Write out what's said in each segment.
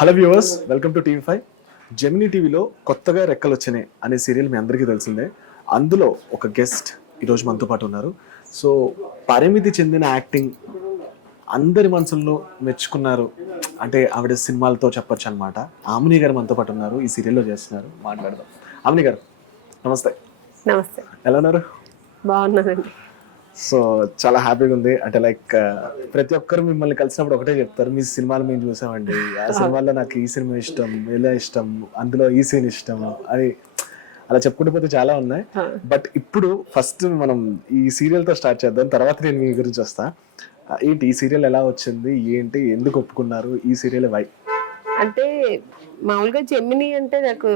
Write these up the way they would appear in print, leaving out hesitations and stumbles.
Hello viewers, welcome to TV 5. Gemini టీవీలో కొత్తగా రెక్కలు వచ్చినాయి అనే సీరియల్ మీ అందరికీ తెలిసిందే. అందులో ఒక గెస్ట్ ఈరోజు మనతో పాటు ఉన్నారు. సో పరిమితి చెందిన యాక్టింగ్ అందరి మనసుల్లో మెచ్చుకున్నారు అంటే ఆవిడ సినిమాలతో చెప్పొచ్చు అనమాట. ఆమిని గారు మనతో పాటు ఉన్నారు, ఈ సీరియల్లో చేస్తున్నారు. మాట్లాడదాం. ఆమిని గారు నమస్తే. నమస్తే. ఎలా ఉన్నారు? బాగున్నానండి. సో చాలా హ్యాపీగా ఉంది. అంటే లైక్ ప్రతి ఒక్కరు మిమ్మల్ని కలిసినప్పుడు ఒకటే చెప్తారు, మీ సినిమాలు మేము చూసామండి, ఆ సినిమాలో నాకు ఈ సినిమా ఇష్టం, ఇలా ఇష్టం, అందులో ఈ సీన్ ఇష్టం అని అలా చెప్పుకుంటూ పోతే చాలా ఉన్నాయి. బట్ ఇప్పుడు ఫస్ట్ మనం ఈ సీరియల్తో స్టార్ట్ చేద్దాం, తర్వాత నేను మీ గురించి వస్తా. ఏంటి ఈ సీరియల్ ఎలా వచ్చింది, ఏంటి, ఎందుకు ఒప్పుకున్నారు ఈ సీరియల్, వై? అంటే మామూలుగా జెమినీ అంటే నాకు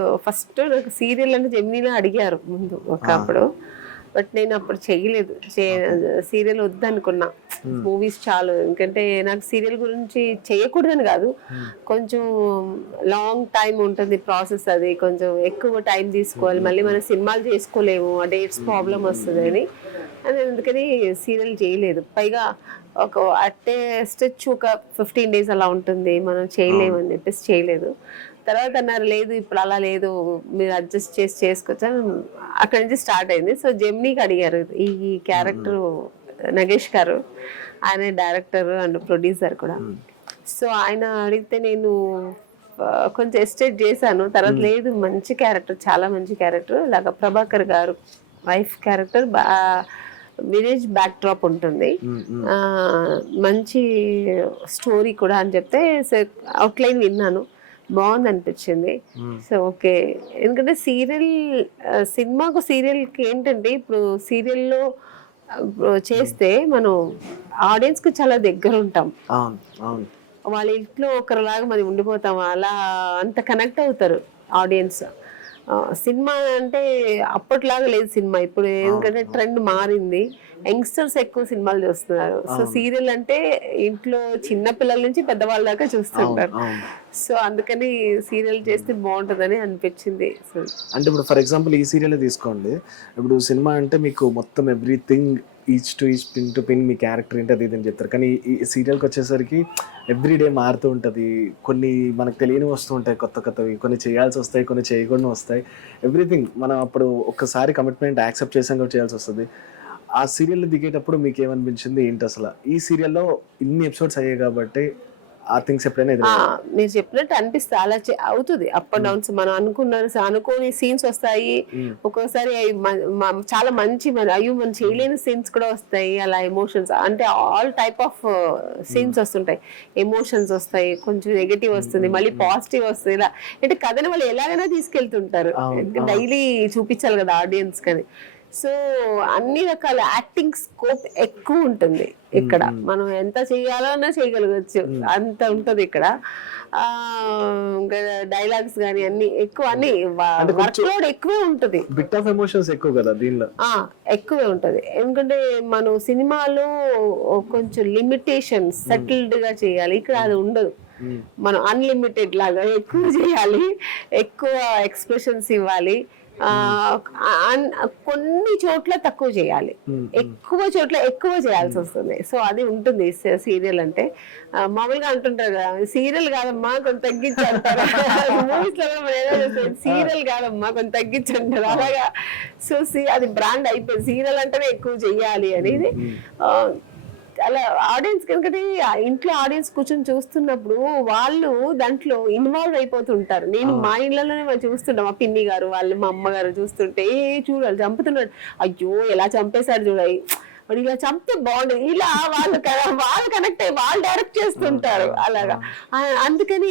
సీరియల్ అంటే జెమినీలో అడిగారు ముందు ఒకప్పుడు. బట్ నేను అప్పుడు చేయలేదు, సీరియల్ వద్దనుకున్నా. మూవీస్ చాలు, ఎందుకంటే నాకు సీరియల్ గురించి చేయకూడదని కాదు, కొంచెం లాంగ్ టైం ఉంటుంది ప్రాసెస్, అది కొంచెం ఎక్కువ టైం తీసుకోవాలి, మళ్ళీ మనం సినిమాలు చేసుకోలేము, ఆ డేట్స్ ప్రాబ్లం వస్తుంది అని అందుకని సీరియల్ చేయలేదు. పైగా ఒక అట్లీస్ట్ ఒక 15 days అలా ఉంటుంది, మనం చేయలేము అని చెప్పేసి చేయలేదు. తర్వాత అన్నారు లేదు ఇప్పుడు అలా లేదు, మీరు అడ్జస్ట్ చేసి చేసుకోవచ్చు, అక్కడి నుంచి స్టార్ట్ అయింది. సో జెమినీకి అడిగారు ఈ క్యారెక్టర్, నగేష్ గారు, ఆయన డైరెక్టర్ అండ్ ప్రొడ్యూసర్ కూడా. సో ఆయన అడిగితే నేను కొంచెం ఎస్టేట్ చేశాను. తర్వాత లేదు, మంచి క్యారెక్టర్, చాలా మంచి క్యారెక్టర్, ఇలాగ ప్రభాకర్ గారు wife character, village back drop ఉంటుంది, మంచి స్టోరీ కూడా అని చెప్తే అవుట్లైన్ విన్నాను, బాగుంది అనిపించింది. So okay. ఎందుకంటే సినిమాకు సీరియల్కి ఏంటంటే, ఇప్పుడు సీరియల్లో చేస్తే మనం ఆడియన్స్కి చాలా దగ్గర ఉంటాం, వాళ్ళ ఇంట్లో ఒకరిలాగా మనం ఉండిపోతాం, అలా అంత కనెక్ట్ అవుతారు ఆడియన్స్. సినిమా అంటే అప్పట్లాగా లేదు సినిమా ఇప్పుడు, ఎందుకంటే ట్రెండ్ మారింది, యంగ్స్టర్స్ ఎక్కువ సినిమాలు చూస్తున్నారు. సో సీరియల్ అంటే ఇంట్లో చిన్న పిల్లల నుంచి పెద్దవాళ్ళ దాకా చూస్తుంటారు. సో అందుకని సీరియల్ చేస్తే బాగుంటుందని అనిపించింది. అంటే ఇప్పుడు ఫర్ ఎగ్జాంపుల్ ఈ సీరియల్ తీసుకోండి, ఇప్పుడు సినిమా అంటే మీకు మొత్తం everything each to each, pin to pin me character ఏంటి అది ఇది చెప్తారు. కానీ ఈ సీరియల్కి వచ్చేసరికి ఎవ్రీడే మారుతూ ఉంటుంది, కొన్ని మనకు తెలియని వస్తూ ఉంటాయి కొత్త కొత్తవి, కొన్ని చేయాల్సి వస్తాయి, కొన్ని చేయకుండా వస్తాయి. ఎవ్రీథింగ్ మనం అప్పుడు ఒక్కసారి కమిట్మెంట్ యాక్సెప్ట్ చేసాం కూడా చేయాల్సి వస్తుంది. ఆ సీరియల్ దిగేటప్పుడు మీకు ఏమనిపించింది, ఏంటి అసలు ఈ సీరియల్లో ఇన్ని ఎపిసోడ్స్ అయ్యాయి కాబట్టి ఆ థింగ్స్ ఎప్పుడైనా మీరు చెప్పినట్టు అనిపిస్తే అలా అవుతుంది, అప్ అండ్ డౌన్స్, మనం అనుకోని సీన్స్ వస్తాయి, ఒక్కోసారి చాలా మంచి అయ్యో మనం చేయలేని సీన్స్ కూడా వస్తాయి, అలా ఎమోషన్స్ అంటే ఆల్ టైప్ ఆఫ్ సీన్స్ వస్తుంటాయి, ఎమోషన్స్ వస్తాయి, కొంచెం నెగటివ్ వస్తుంది, మళ్ళీ పాజిటివ్ వస్తుంది, ఇలా అంటే కథని వాళ్ళు ఎలాగైనా తీసుకెళ్తుంటారు, డైలీ చూపించాలి కదా ఆడియన్స్ కానీ. సో అన్ని రకాల యాక్టింగ్ స్కోప్ ఎక్కువ ఉంటుంది ఇక్కడ, మనం ఎంత చేయాలన్నా చేయగలగచ్చు, అంత ఉంటుంది ఇక్కడ. డైలాగ్స్ కానీ అన్ని ఎక్కువ, అన్ని వర్క్ లోడ్ ఎక్కువే ఉంటుంది, బిట్ ఆఫ్ ఎమోషన్స్ ఎక్కువ కదా దీనిలో, ఎక్కువే ఉంటది. ఎందుకంటే మనం సినిమాలో కొంచెం లిమిటేషన్స్ సెటిల్డ్ గా చేయాలి, ఇక్కడ అది ఉండదు, మనం అన్లిమిటెడ్ లాగా ఎక్కువ చేయాలి, ఎక్కువ ఎక్స్ప్రెషన్స్ ఇవ్వాలి, కొన్ని చోట్ల తక్కువ చేయాలి, ఎక్కువ చోట్ల ఎక్కువ చేయాల్సి వస్తుంది. సో అది ఉంటుంది సీరియల్ అంటే. మామూలుగా అంటుంటారు కదా, సీరియల్ కాదమ్మా కొంచెం తగ్గించంటారు, మూవీస్ లో సీరియల్ కాదమ్మా కొంచెం తగ్గించంటారు, అలాగా. సో అది బ్రాండ్ అయిపోయింది, సీరియల్ అంటేనే ఎక్కువ చెయ్యాలి అనేది. అలా ఆడియన్స్, ఎందుకంటే ఇంట్లో ఆడియన్స్ కూర్చొని చూస్తున్నప్పుడు వాళ్ళు దాంట్లో ఇన్వాల్వ్ అయిపోతుంటారు. నేను మా ఇళ్లలోనే మనం చూస్తుంటాం, మా పిన్ని గారు వాళ్ళు, మా అమ్మగారు చూస్తుంటే చూడాలి చంపుతున్నాడు, అయ్యో ఎలా చంపేశారు చూడాలి, వాడు ఇలా చంపితే బాగుండదు, ఇలా వాళ్ళు కనెక్ట్ అయ్యి వాళ్ళు డైరెక్ట్ చేస్తుంటారు అలాగా. అందుకని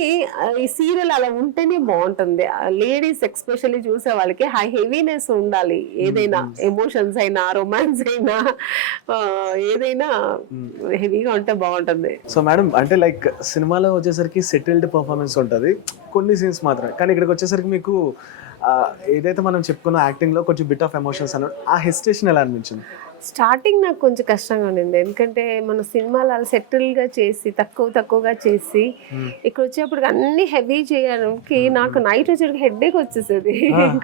ఈ సీరియల్ అలా ఉంటేనే బాగుంటుంది. లేడీస్ ఎక్స్పెషల్లీ చూసే వాళ్ళకి హెవీనెస్ ఉండాలి, ఏదైనా ఎమోషన్స్ అయినా రొమాన్స్ అయినా ఏదైనా హెవీగా ఉంటే బాగుంటుంది. సో మేడం, అంటే లైక్ సినిమాలో వచ్చేసరికి సెటిల్డ్ పర్ఫార్మెన్స్ ఉంటుంది, కొన్ని సీన్స్ మాత్రమే, కానీ ఇక్కడికి వచ్చేసరికి మీకు ఏదైతే మనం చెప్పుకున్న యాక్టింగ్ లో కొంచెం బిట్ ఆఫ్ ఎమోషన్స్ అన్న ఆ హెసిటేషన్ ఎలా అనిపించింది? స్టార్టింగ్ నాకు కొంచెం కష్టంగా ఉండింది, ఎందుకంటే మన సినిమాలు అలా సెటిల్గా చేసి తక్కువగా చేసి ఇక్కడ వచ్చేప్పటికి అన్ని హెవీ చేయడానికి నాకు నైట్ వచ్చేటికి హెడ్ఏక్ వచ్చేసేది.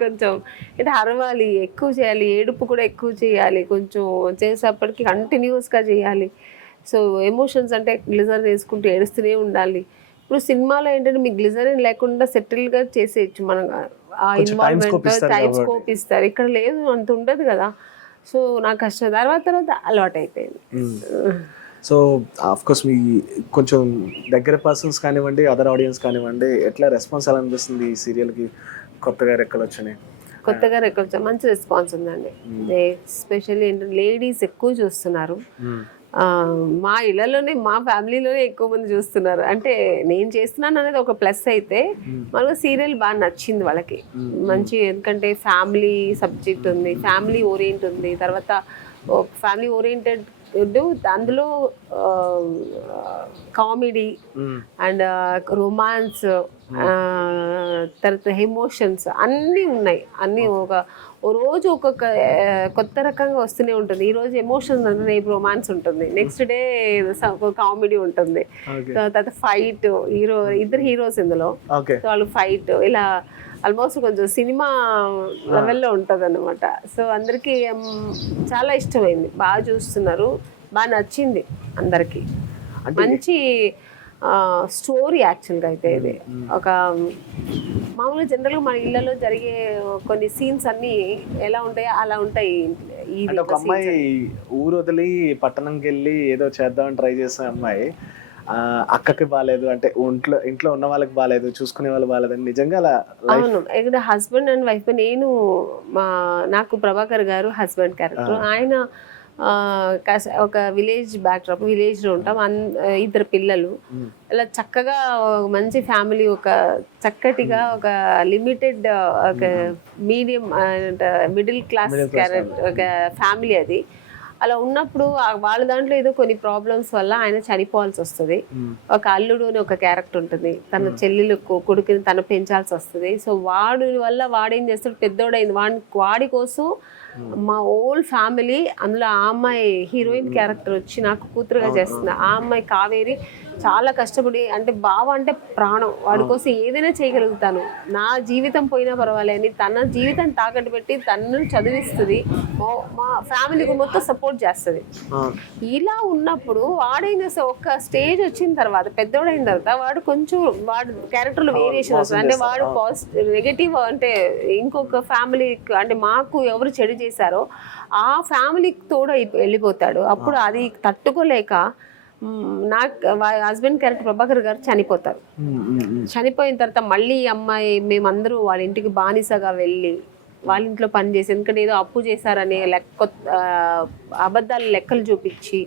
కొంచెం అంటే అరవాలి, ఎక్కువ చేయాలి, ఏడుపు కూడా ఎక్కువ చేయాలి, కొంచెం చేసేప్పటికి కంటిన్యూస్గా చేయాలి. సో ఎమోషన్స్ అంటే గ్లిజర్ వేసుకుంటూ ఏడుస్తూనే ఉండాలి, ఇప్పుడు సినిమాలో ఏంటంటే మీకు గ్లిజరిన్ లేకుండా సెటిల్ గా చేసేయచ్చు మనం, ఆ కొంచెం time scope ఇన్వాల్వ్మెంట్ ఇస్తారు టైం కాబట్టి. స్కోప్ ఇస్తారు. ఇక్కడ లేదు, అంత ఉండదు కదా. సో నాకు కష్టం, తర్వాత అలవాటు అయిపోయింది. సో ఆఫ్ కోర్స్ మీ కొంచెం దగ్గర పర్సన్స్ కానివ్వండి, అదర్ ఆడియన్స్ కానివ్వండి, ఎట్లా రెస్పాన్స్ ఎలా అనిపిస్తుంది ఈ సీరియల్కి? కొత్తగా రెక్కలు వచ్చినాయి, కొత్తగా రికార్డ్ మంచి రెస్పాన్స్ ఉందండి. ఎస్పెషల్లీ ఏంటంటే లేడీస్ ఎక్కువ చూస్తున్నారు. మా ఇళ్లలోనే, మా ఫ్యామిలీలోనే ఎక్కువ మంది చూస్తున్నారు. అంటే నేను చేస్తున్నాను అనేది ఒక ప్లస్ అయితే, మనకు సీరియల్ బాగా నచ్చింది వాళ్ళకి. మంచి, ఎందుకంటే ఫ్యామిలీ సబ్జెక్ట్ ఉంది, ఫ్యామిలీ ఓరియంట్ ఉంది, తర్వాత ఫ్యామిలీ ఓరియంటెడ్ అందులో కామెడీ అండ్ రొమాన్స్, తర్వాత ఎమోషన్స్ అన్నీ ఉన్నాయి. అన్నీ ఓ రోజు ఒక్కొక్క కొత్త రకంగా వస్తూనే ఉంటుంది. ఈ రోజు ఎమోషన్స్ అంటే రేపు రొమాన్స్ ఉంటుంది, నెక్స్ట్ డే కామెడీ ఉంటుంది, తర్వాత ఫైట్, ఇద్దరు హీరోస్ ఇందులో, సో వాళ్ళు ఫైట్, ఇలా ఆల్మోస్ట్ కొంచెం సినిమా లెవెల్లో ఉంటుంది అన్నమాట. సో అందరికీ చాలా ఇష్టమైంది, బాగా చూస్తున్నారు, బాగా నచ్చింది అందరికీ. మంచి స్టోరీ యాక్చువల్గా అయితే ఇది ఒక మామూలుగా జనరల్గా మన ఇళ్లలో జరిగే కొన్ని సీన్స్ అన్నీ ఎలా ఉంటాయో అలా ఉంటాయి. అంటే ఒక అమ్మాయి ఊరు వదిలి పట్టణంకి వెళ్ళి ఏదో చేద్దామని ట్రై చేసిన అమ్మాయి, అక్కకి బాగాలేదు అంటే ఇంట్లో ఉన్న వాళ్ళకి బాగాలేదు, చూసుకునే వాళ్ళు బాగాలేదు అని నిజంగా అలా. అవును, ఇక్కడ హస్బెండ్ అండ్ వైఫ్. నాకు ప్రభాకర్ గారు హస్బెండ్ క్యారెక్టర్. ఆయన ఒక విలేజ్ బ్యాక్డ్రాప్, విలేజ్లో ఉంటాం, ఇద్దరు పిల్లలు, అలా చక్కగా మంచి ఫ్యామిలీ, ఒక చక్కటిగా ఒక లిమిటెడ్ ఒక మీడియం మిడిల్ క్లాస్ క్యారెక్టర్, ఒక ఫ్యామిలీ అది. అలా ఉన్నప్పుడు వాళ్ళ దాంట్లో ఏదో కొన్ని ప్రాబ్లమ్స్ వల్ల ఆయన చనిపోవాల్సి వస్తుంది. ఒక అల్లుడు అని ఒక క్యారెక్టర్ ఉంటుంది, తన చెల్లెలు కొడుకుని తను పెంచాల్సి వస్తుంది. సో వాడి వల్ల వాడేం చేస్తాడు, పెద్దోడైంది, వాడి కోసం మా ఓల్ ఫ్యామిలీ, అందులో ఆ అమ్మాయి హీరోయిన్ క్యారెక్టర్ వచ్చి నాకు కూతురుగా చేస్తుంది. ఆ అమ్మాయి కావేరి చాలా కష్టపడి, అంటే బావ అంటే ప్రాణం, వాడి కోసం ఏదైనా చేయగలుగుతాను, నా జీవితం పోయినా పర్వాలేదు అని తన జీవితం తాకట్టు పెట్టి తనను చదివిస్తుంది, మా ఫ్యామిలీకి మొత్తం సపోర్ట్ చేస్తుంది. ఇలా ఉన్నప్పుడు వాడేం చేస్తే ఒక స్టేజ్ వచ్చిన తర్వాత, పెద్దోడైన తర్వాత వాడు కొంచెం వాడు క్యారెక్టర్లో వేరియేషన్ వస్తుంది. అంటే వాడు పాజిటివ్ నెగటివ్, అంటే ఇంకొక ఫ్యామిలీ, అంటే మాకు ఎవరు చెడు చేశారో ఆ ఫ్యామిలీకి తోడు వెళ్ళిపోతాడు. అప్పుడు అది తట్టుకోలేక నాకు హస్బెండ్ క్యారెక్టర్ ప్రభాకర్ గారు చనిపోతారు. చనిపోయిన తర్వాత మళ్ళీ అమ్మాయి, మేమందరూ వాళ్ళ ఇంటికి బానిసగా వెళ్ళి వాళ్ళ ఇంట్లో పనిచేసి, ఎందుకంటే ఏదో అప్పు చేశారనే అబద్ధాలు లెక్కలు చూపించి,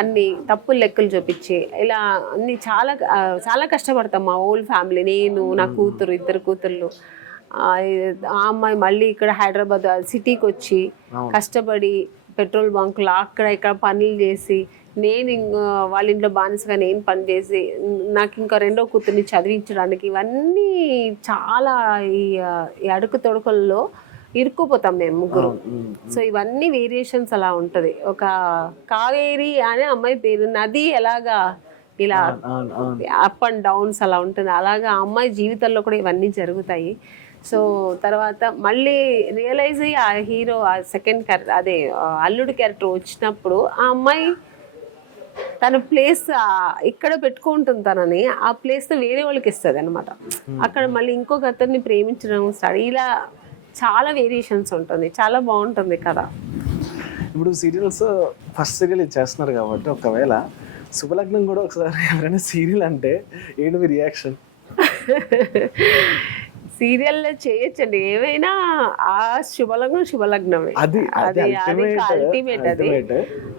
అన్ని తప్పులు లెక్కలు చూపించి, ఇలా అన్ని చాలా చాలా కష్టపడతాం మా ఓల్డ్ ఫ్యామిలీ, నేను, నా కూతురు, ఇద్దరు కూతుర్లు. ఆ అమ్మాయి మళ్ళీ ఇక్కడ హైదరాబాద్ సిటీకి వచ్చి కష్టపడి పెట్రోల్ బంకులు అక్కడ ఇక్కడ పనులు చేసి, నేను వాళ్ళ ఇంట్లో బానిసగా నేను పని చేసి, నాకు ఇంకా రెండో కూతుర్ని చదివించడానికి, ఇవన్నీ చాలా ఈ అడుగు తొడుకుల్లో ఇరుక్కుపోతాం మేము ముగ్గురు. సో ఇవన్నీ వేరియేషన్స్ అలా ఉంటుంది. ఒక కావేరి అనే అమ్మాయి పేరు, నది ఎలాగా ఇలా అప్ అండ్ డౌన్స్ అలా ఉంటుంది, అలాగా ఆ అమ్మాయి జీవితంలో కూడా ఇవన్నీ జరుగుతాయి. సో తర్వాత మళ్ళీ రియలైజ్ అయ్యి ఆ హీరో, ఆ సెకండ్ క్యారెక్టర్, అదే అల్లుడు క్యారెక్టర్ వచ్చినప్పుడు ఆ అమ్మాయి తన ప్లేస్ ఇక్కడ పెట్టుకుంటుంది, తనని ఆ ప్లేస్ వేరే వాళ్ళకి ఇస్తుంది అనమాట. అక్కడ మళ్ళీ ఇంకొక అతన్ని ప్రేమించడం స్టార్ట్, ఇలా చాలా వేరియేషన్స్ ఉంటుంది, చాలా బాగుంటుంది కదా. ఇప్పుడు సీరియల్స్ ఫస్ట్ సీరియల్ చేస్తున్నారు కాబట్టి, ఒకవేళ శుభలగ్నం కూడా ఒకసారి ఎవరైనా సీరియల్ అంటే ఏంటి మీ రియాక్షన్? సీరియల్లో చేయొచ్చండి ఏమైనా, ఆ శుభలగ్నమే, అది అల్టిమేట్, అది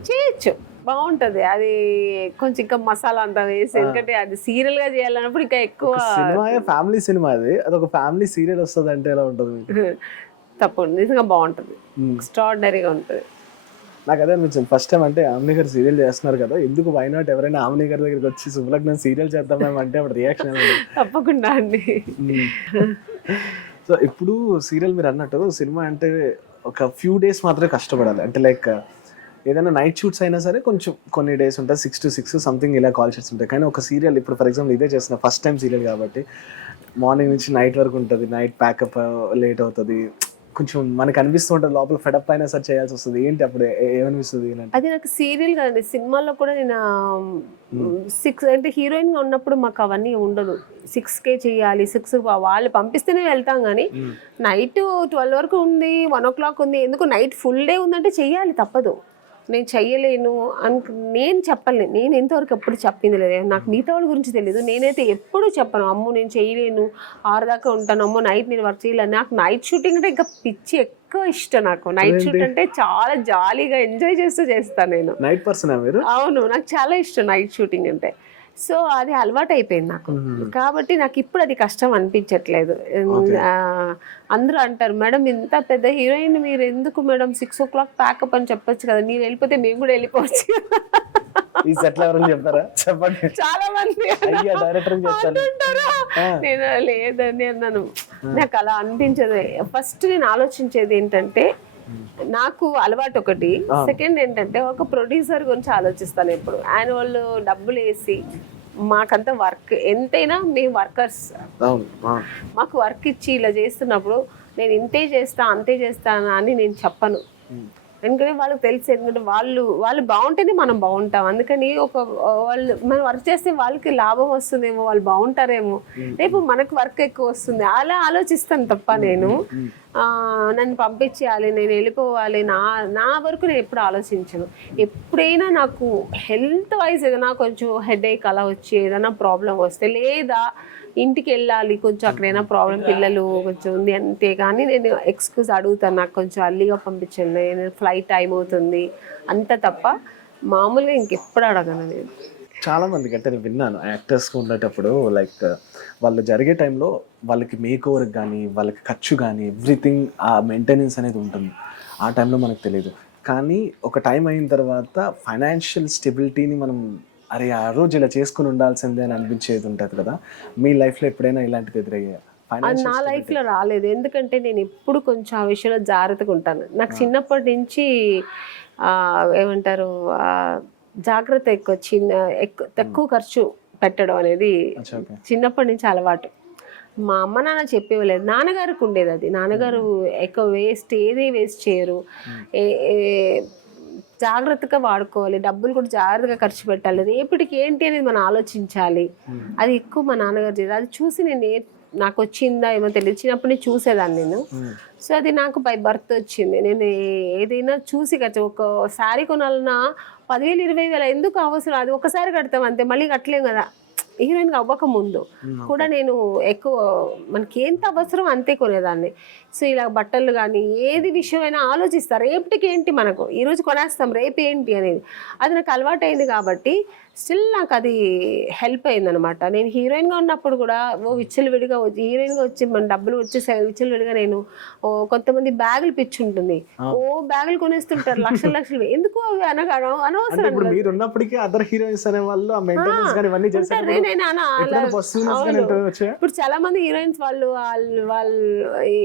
చేయొచ్చు, బాగుంటది. అది కొంచెం ఇంకా మసాలా అంతా వేసి, ఎందుకంటే అది సీరియల్ గా చేయాలన్నప్పుడు ఇంకా ఎక్కువ. సినిమా ఫ్యామిలీ సినిమా, అది ఒక ఫ్యామిలీ సీరియల్ వస్తుంది అంటే ఎలా ఉంటుంది? తప్పకుండా నిజంగా బాగుంటుంది, ఎక్స్ట్రాడినరీగా ఉంటుంది. నాకు అదే అనిపించింది ఫస్ట్ టైం, అంటే ఆమ్ని గారు సీరియల్ చేస్తున్నారు కదా, ఎందుకు వై నాట్ ఎవరైనా ఆమ్ని గారి దగ్గరికి వచ్చి శుభలగ్నం సీరియల్ చేద్దాం అంటే అప్పుడు రియాక్షన్? తప్పకుండా అండి. సో ఇప్పుడు సీరియల్ మీరు అన్నట్టు సినిమా అంటే ఒక ఫ్యూ డేస్ మాత్రమే కష్టపడాలి, అంటే లైక్ ఏదైనా నైట్ షూట్స్ అయినా సరే కొంచెం కొన్ని డేస్ ఉంటాయి, 6 to 6 సంథింగ్ ఇలా కాల్ షీట్స్ ఉంటాయి. కానీ ఒక సీరియల్ ఇప్పుడు ఫర్ ఎగ్జాంపుల్ ఇదే చేసిన ఫస్ట్ టైం సీరియల్ కాబట్టి మార్నింగ్ నుంచి నైట్ వరకు ఉంటుంది, నైట్ ప్యాకప్ లేట్ అవుతుంది, కొంచెం మనకు అనిపిస్తూ ఉంటుంది లోపల ఫెడప్ అయినా సరే చేయాల్సి వస్తుంది, ఏంటి అప్పుడు ఏమనిపిస్తుంది ఇలాంటి? అది నాకు సీరియల్ కదండి, సినిమాల్లో కూడా నేను 6 అంటే హీరోయిన్గా ఉన్నప్పుడు మాకు అవన్నీ ఉండదు. 6కే చేయాలి, 6 వాళ్ళు పంపిస్తేనే వెళ్తాం కానీ నైట్ 12 వరకు ఉంది, 1 o'clock ఉంది, ఎందుకు నైట్ ఫుల్ డే ఉందంటే చెయ్యాలి, తప్పదు. నేను చెయ్యలేను నేను చెప్పలేను, నేను ఇంతవరకు ఎప్పుడు చెప్పింది లేదు. నాకు మిగతా వాళ్ళ గురించి తెలియదు, నేనైతే ఎప్పుడు చెప్పను అమ్మో నేను చేయలేను 6 దాకా ఉంటాను, అమ్మో నైట్ నేను వర్క్ చేయలేను. నాకు నైట్ షూటింగ్ అంటే ఇంకా పిచ్చి, ఎక్కువ ఇష్టం నాకు. నైట్ షూట్ అంటే చాలా జాలీగా ఎంజాయ్ చేస్తూ చేస్తాను నేను. నైట్ పర్సనా మీరు? అవును, నాకు చాలా ఇష్టం నైట్ షూటింగ్ అంటే. సో అది అలవాటు అయిపోయింది నాకు, కాబట్టి నాకు ఇప్పుడు అది కష్టం అనిపించట్లేదు. అందరూ అంటారు మేడం ఇంత పెద్ద హీరోయిన్ మీరు ఎందుకు మేడం 6 o'clock ప్యాకప్ అని చెప్పొచ్చు కదా, మీరు వెళ్ళిపోతే మేము కూడా వెళ్ళిపోవచ్చు. ఈ సెటిల్ ఎవరని చెప్పారా? చెప్పండి. చాలా మంది డైరెక్టర్ అంటుంటారు. నేను లేదని అన్నాను, నాకు అలా అనిపించదు. ఫస్ట్ నేను ఆలోచించేది ఏంటంటే నాకు అలవాటు ఒకటి, సెకండ్ ఏంటంటే ఒక ప్రొడ్యూసర్ గురించి ఆలోచిస్తాను ఎప్పుడు. ఆయన వాళ్ళు డబ్బులు వేసి మాకంతా వర్క్ ఎంతైనా మేము వర్కర్స్, మాకు వర్క్ ఇచ్చి ఇలా చేస్తున్నప్పుడు నేను ఇంతే చేస్తా అంతే చేస్తాను అని నేను చెప్పను. ఎందుకంటే వాళ్ళకి తెలుసు, ఎందుకంటే వాళ్ళు బాగుంటేనే మనం బాగుంటాం. అందుకని మనం వర్క్ చేస్తే వాళ్ళకి లాభం వస్తుందేమో, వాళ్ళు బాగుంటారేమో, రేపు మనకు వర్క్ ఎక్కువ వస్తుంది, అలా ఆలోచిస్తాను తప్ప నేను నన్ను పంపించేయాలి, నేను వెళ్ళిపోవాలి, నా వరకు నేను ఎప్పుడు ఆలోచించను. ఎప్పుడైనా నాకు హెల్త్ వైజ్ ఏదైనా కొంచెం హెడేక్ అలా వచ్చి ఏదైనా ప్రాబ్లం వస్తే, లేదా ఇంటికి వెళ్ళాలి కొంచెం అక్కడైనా ప్రాబ్లం, పిల్లలు కొంచెం ఉంది అంతే, కానీ నేను ఎక్స్క్యూజ్ అడుగుతాను, నాకు కొంచెం అర్లీగా పంపించండి, నేను ఫ్లైట్ టైం అవుతుంది అంత తప్ప మామూలుగా ఇంకెప్పుడు అడగను నేను. చాలా మందికి అంటే నేను విన్నాను, యాక్టర్స్గా ఉండేటప్పుడు లైక్ వాళ్ళు జరిగే టైంలో వాళ్ళకి మేక్ ఓవర్ కానీ వాళ్ళకి ఖర్చు కానీ ఎవ్రీథింగ్ ఆ మెయింటెనెన్స్ అనేది ఉంటుంది. ఆ టైంలో మనకు తెలియదు, కానీ ఒక టైం అయిన తర్వాత ఫైనాన్షియల్ స్టెబిలిటీని మనం అరే ఆ రోజు ఇలా చేసుకుని ఉండాల్సిందే అని అనిపించేది ఉంటుంది కదా. మీ లైఫ్లో ఎప్పుడైనా ఇలాంటిది ఎదురయ్యా? నా లైఫ్లో రాలేదు, ఎందుకంటే నేను ఎప్పుడు కొంచెం ఆ విషయంలో జాగ్రత్తగా ఉంటాను. నాకు చిన్నప్పటి నుంచి ఏమంటారు జాగ్రత్త ఎక్కువ, తక్కువ ఖర్చు పెట్టడం అనేది చిన్నప్పటి నుంచి అలవాటు. మా అమ్మ నాన్న చెప్పేవాళ్ళు, నాన్నగారికి ఉండేది అది. నాన్నగారు ఎక్కువ ఏది వేస్ట్ చేయరు, జాగ్రత్తగా వాడుకోవాలి, డబ్బులు కూడా జాగ్రత్తగా ఖర్చు పెట్టాలి, రేపటికి ఏంటి అనేది మనం ఆలోచించాలి, అది ఎక్కువ మా నాన్నగారు చేయాలి. అది చూసి నాకు వచ్చిందా ఏమో తెలియదు, చిన్నప్పటి నుంచి చూసేదాన్ని నేను. సో అది నాకు బై బర్త్ వచ్చింది. నేను ఏదైనా చూసి ఒక శారీ కొనాలన్నా 10,000 20,000 ఎందుకు అవసరం, అది ఒకసారి కడతాం అంతే, మళ్ళీ కట్టలేం కదా. హీరోయిన్గా అవ్వక ముందు కూడా నేను ఎక్కువ మనకి ఎంత అవసరం అంతే కొనేదాన్ని. సో ఇలా బట్టలు కానీ ఏది విషయమైనా ఆలోచిస్తారు, రేపటికి ఏంటి మనకు, ఈరోజు కొనేస్తాం రేపు ఏంటి అనేది. అది నాకు అలవాటు అయింది కాబట్టి స్టిల్ నాకు అది హెల్ప్ అయిందనమాట. నేను హీరోయిన్గా ఉన్నప్పుడు కూడా విచ్చలవిడిగా హీరోయిన్గా వచ్చి మన డబ్బులు వచ్చేసాయి విచ్చలవిడిగా. నేను కొంతమంది బ్యాగులు పిచ్చి ఉంటుంది, బ్యాగులు కొనేస్తుంటారు లక్షలు లక్షలు, ఎందుకు అవి అనవసరం. ఇప్పుడు చాలా మంది హీరోయిన్స్ వాళ్ళు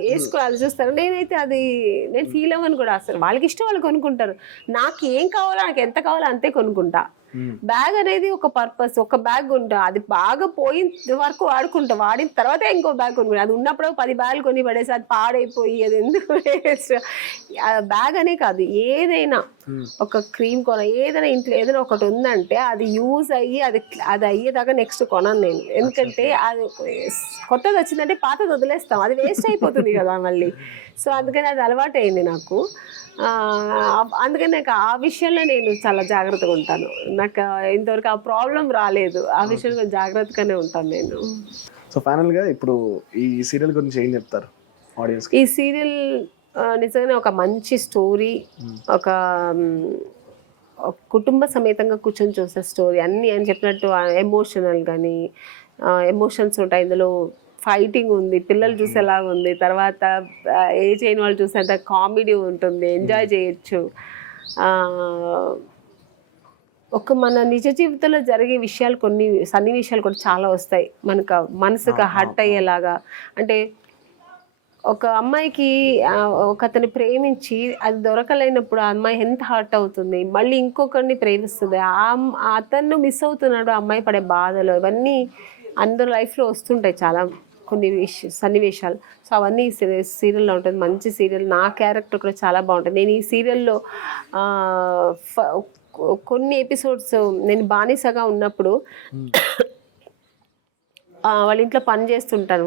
వేసుకోవాలి చూస్తారు, నేనైతే అది నేను ఫీల్ అవ్వను కూడా అసలు. వాళ్ళకి ఇష్టం వాళ్ళు కొనుక్కుంటారు, నాకు ఏం కావాలో నాకు ఎంత కావాలో అంతే కొనుక్కుంటా. బ్యాగ్ అనేది ఒక పర్పస్, ఒక బ్యాగ్ ఉంటా, అది బాగా పోయిన వరకు వాడుకుంటా, వాడిన తర్వాత ఇంకో బ్యాగ్ కొనుక్కుంటా. అది ఉన్నప్పుడు 10 బ్యాగులు కొని పడేసి అది పాడైపోయి అది ఎందుకు వేస్ట్. బ్యాగ్ అనే కాదు, ఏదైనా ఒక క్రీమ్ ఏదైనా ఇంట్లో ఏదైనా ఒకటి ఉందంటే అది యూజ్ అయ్యి అది అయ్యేదాకా నెక్స్ట్ కొనను నేను. ఎందుకంటే అది కొత్తది వచ్చిందంటే పాతది వదిలేస్తాం, అది వేస్ట్ అయిపోతుంది కదా మళ్ళీ. సో అందుకని అది అలవాటు అయింది నాకు. అందుకని నాకు ఆ విషయంలో నేను చాలా జాగ్రత్తగా ఉంటాను. నాకు ఇంతవరకు ఆ ప్రాబ్లం రాలేదు, ఆ విషయంలో జాగ్రత్తగానే ఉంటాను నేను. సో ఫైనల్గా ఇప్పుడు ఈ సీరియల్ గురించి ఏం చెప్తారు ఆడియన్స్? ఈ సీరియల్ నిజంగానే ఒక మంచి స్టోరీ, ఒక కుటుంబ సమేతంగా కూర్చొని చూసే స్టోరీ. అన్నీ అని చెప్పినట్టు ఎమోషనల్ కానీ ఎమోషన్స్ ఉంటాయి ఇందులో, ఫైటింగ్ ఉంది, పిల్లలు చూసేలాగా ఉంది, తర్వాత ఏజ్ అయిన వాళ్ళు చూసేంత కామెడీ ఉంటుంది, ఎంజాయ్ చేయొచ్చు. ఒక మన నిజ జీవితంలో జరిగే విషయాలు, కొన్ని సన్నివేశాలు కూడా చాలా వస్తాయి మనకు మనసుకు హర్ట్ అయ్యేలాగా. అంటే ఒక అమ్మాయికి ఒక అతన్ని ప్రేమించి అది దొరకలేనప్పుడు ఆ అమ్మాయి ఎంత హర్ట్ అవుతుంది, మళ్ళీ ఇంకొకరిని ప్రేమిస్తుంది, అతన్ని మిస్ అవుతున్నాడు, ఆ అమ్మాయి పడే బాధలు, ఇవన్నీ అందరి లైఫ్లో వస్తుంటాయి చాలా కొన్ని సన్నివేశాలు. సో అవన్నీ ఈ సీరియల్లో ఉంటుంది. మంచి సీరియల్. నా క్యారెక్టర్ కూడా చాలా బాగుంటుంది. నేను ఈ సీరియల్లో కొన్ని ఎపిసోడ్స్ నేను బానిసగా ఉన్నప్పుడు వాళ్ళ ఇంట్లో పని చేస్తుంటాను.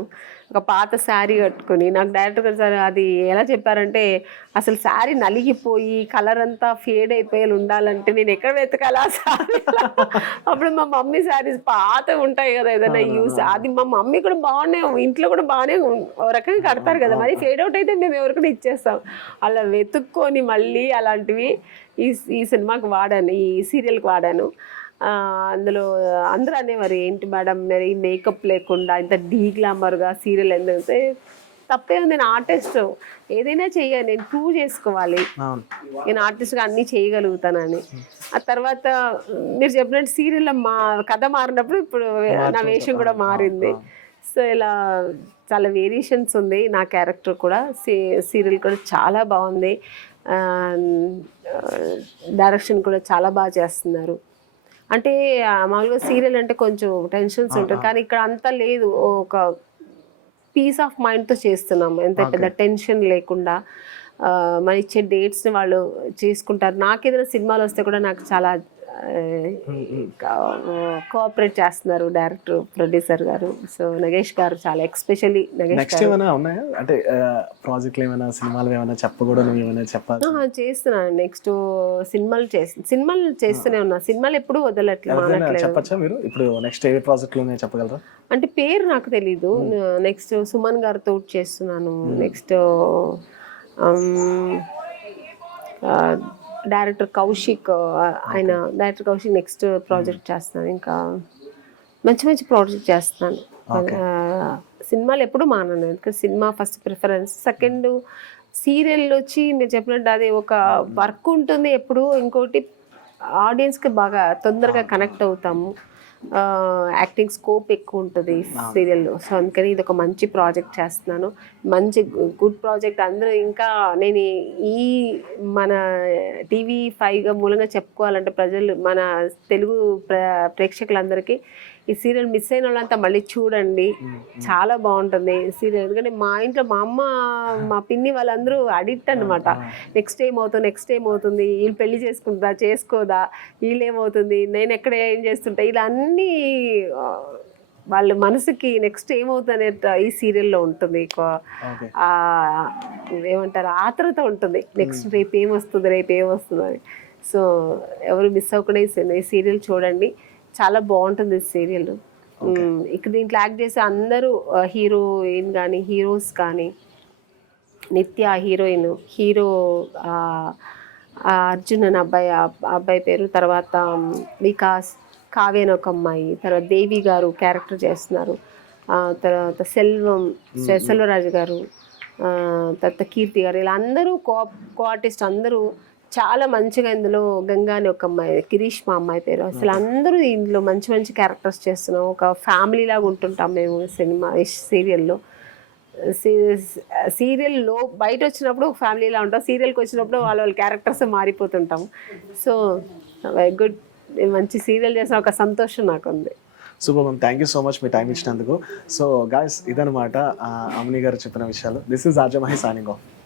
ఒక పాత శారీ కట్టుకొని నాకు డైరెక్టర్ గారు సార్ అది ఎలా చెప్పారంటే, అసలు శారీ నలిగిపోయి కలర్ అంతా ఫేడ్ అయిపోయి ఉండాలంటే నేను ఎక్కడ వెతకాలా శారీ. అప్పుడు మా మమ్మీ శారీస్ పాత ఉంటాయి కదా, ఏదైనా యూస్ అది మా మమ్మీ కూడా బాగున్నాయి, ఇంట్లో కూడా బాగానే ఓ రకంగా కడతారు కదా, మరి ఫేడ్ అవుట్ అయితే మేము ఎవరికైనా ఇచ్చేస్తాం. అలా వెతుక్కొని మళ్ళీ అలాంటివి ఈ సినిమాకి వాడాను, ఈ సీరియల్కి వాడాను. అందులో అందరూ అనేవారు, ఏంటి మేడం మరి మేకప్ లేకుండా ఇంత గ్లామర్గా సీరియల్ ఎందుకంటే తప్పే ఉంది. నేను ఆర్టిస్ట్, ఏదైనా చెయ్యాలి, నేను ప్రూవ్ చేసుకోవాలి నేను ఆర్టిస్ట్గా అన్నీ చేయగలుగుతానని. ఆ తర్వాత మీరు చెప్పినట్టు సీరియల్లో మా కథ మారినప్పుడు ఇప్పుడు నా వేషం కూడా మారింది. సో ఇలా చాలా వేరియేషన్స్ ఉంది నా క్యారెక్టర్ కూడా. సీరియల్ కూడా చాలా బాగుంది. డైరెక్షన్ కూడా చాలా బాగా చేస్తున్నారు. అంటే మామూలుగా సీరియల్ అంటే కొంచెం టెన్షన్స్ ఉంటుంది, కానీ ఇక్కడ అంతా లేదు. ఒక పీస్ ఆఫ్ మైండ్తో చేస్తున్నాము, ఎంత పెద్ద టెన్షన్ లేకుండా. మన ఇచ్చే డేట్స్ని వాళ్ళు చేసుకుంటారు. నాకు ఏదైనా సినిమాలు వస్తే కూడా నాకు చాలా కోఆపరేట్ చేస్తున్నారు డైరెక్టర్, ప్రొడ్యూసర్ గారు. సో నగేష్ గారు చాలా, ఎక్స్పెషల్లీ నగేష్ నెక్స్ట్ ఏమైనా ఉన్నాయా అంటే ప్రాజెక్టులు ఏమైనా, సినిమాలు ఏమైనా చెప్పకూడదు ఏమైనా చెప్పాలి? చేస్తున్నాను. నెక్స్ట్ సినిమాలు చేస్తూనే ఉన్నా. సినిమాలు ఎప్పుడు వదలట్లేదు. చెప్పచ్చా మీరు ఇప్పుడు నెక్స్ట్ ఏ ప్రాజెక్టులు ఉన్నాయో చెప్పగలరా? అంటే పేరు నాకు తెలీదు. నెక్స్ట్ సుమన్ గారితో చేస్తున్నాను. నెక్స్ట్ డైరెక్టర్ కౌశిక్, ఆయన డైరెక్టర్ కౌశిక్ నెక్స్ట్ ప్రాజెక్ట్ చేస్తున్నాను. ఇంకా మంచి మంచి ప్రాజెక్ట్ చేస్తున్నాను. సినిమాలు ఎప్పుడు మానను, ఎందుకంటే cinema first preference. Second serial వచ్చి మీరు చెప్పినట్టు అది ఒక వర్క్ ఉంటుంది ఎప్పుడు. ఇంకోటి ఆడియన్స్కి బాగా తొందరగా కనెక్ట్ అవుతాము. యాక్టింగ్ స్కోప్ ఎక్కువ ఉంటుంది సీరియల్లో. సో అందుకని ఇది ఒక మంచి ప్రాజెక్ట్ చేస్తున్నాను, మంచి గుడ్ ప్రాజెక్ట్. అందరూ ఇంకా నేను ఈ మన TV5 మూలంగా చెప్పుకోవాలంటే ప్రజలు, మన తెలుగు ప్రేక్షకులందరికీ ఈ సీరియల్ మిస్ అయిన వాళ్ళంతా మళ్ళీ చూడండి, చాలా బాగుంటుంది సీరియల్. ఎందుకంటే మా ఇంట్లో మా అమ్మ, మా పిన్ని వాళ్ళందరూ అడిక్ట్ అనమాట. నెక్స్ట్ ఏమవుతుంది, వీళ్ళు పెళ్లి చేసుకుంటుందా చేసుకోదా, వీళ్ళు ఏమవుతుంది, నేను ఎక్కడ ఏం చేస్తుంటా, ఇలా అన్నీ వాళ్ళ మనసుకి నెక్స్ట్ ఏమవుతుంది ఈ సీరియల్లో ఉంటుంది. ఏమంటారు, ఆతృత ఉంటుంది, నెక్స్ట్ రేపు ఏమొస్తుంది అని. సో ఎవరు మిస్ అవ్వకుండా ఈ సీరియల్ చూడండి, చాలా బాగుంటుంది సీరియల్. ఇక్కడ దీంట్లో యాక్ట్ చేసే అందరూ హీరోయిన్ కానీ, హీరోస్ కానీ, నిత్య హీరోయిన్, హీరో అర్జున్ అని అబ్బాయి పేరు, తర్వాత వికాస్, కావ్య అని ఒక అమ్మాయి, తర్వాత దేవి గారు క్యారెక్టర్ చేస్తున్నారు, తర్వాత సెల్వరాజు గారు, తర్వాత కీర్తి గారు, ఇలా అందరూ కో ఆర్టిస్ట్ అందరూ చాలా మంచిగా. ఇందులో గంగా అని ఒక అమ్మాయి, కిరీష్ మా అమ్మాయి పేరు. అసలు అందరూ ఇందులో మంచి మంచి క్యారెక్టర్స్ చేస్తున్నాం. ఒక ఫ్యామిలీ లాగా ఉంటుంటాం మేము సీరియల్లో. సీరియల్లో బయట వచ్చినప్పుడు ఒక ఫ్యామిలీలా ఉంటాం, సీరియల్కి వచ్చినప్పుడు వాళ్ళ క్యారెక్టర్స్ మారిపోతుంటాం. సో గుడ్, మంచి సీరియల్ చేసిన ఒక సంతోషం నాకు ఉంది. Super ma'am, thank you so much me time ఇచ్చినందుకు. సో గాయ్స్, ఇదనమాట అమ్ని గారు చెప్పిన విషయాలు. This is RJ Mahi signing off.